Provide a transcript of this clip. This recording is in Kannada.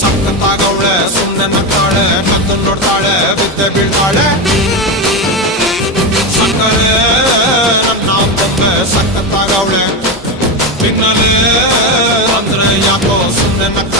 ಸಕ್ಕತ್ತಾಗವಳೆ ಸುಮ್ಮನೆ ನಗ್ತಾಳೆ ಕದ್ದು ನೋಡ್ತಾಳೆ ಬಿದ್ದೆ ಬೀಳ್ತಾಳೆ ಸಕ್ಕರೆ ನನ್ನ ಬೊಮ್ಮೆ ಸಕ್ಕತ್ತಾಗವಳೆ ಪಿನ್ನಲೆ ಅಂದ್ರೆ ಯಾಕೋ ಸುಮ್ಮನೆ ನಗ್ತಾಳೆ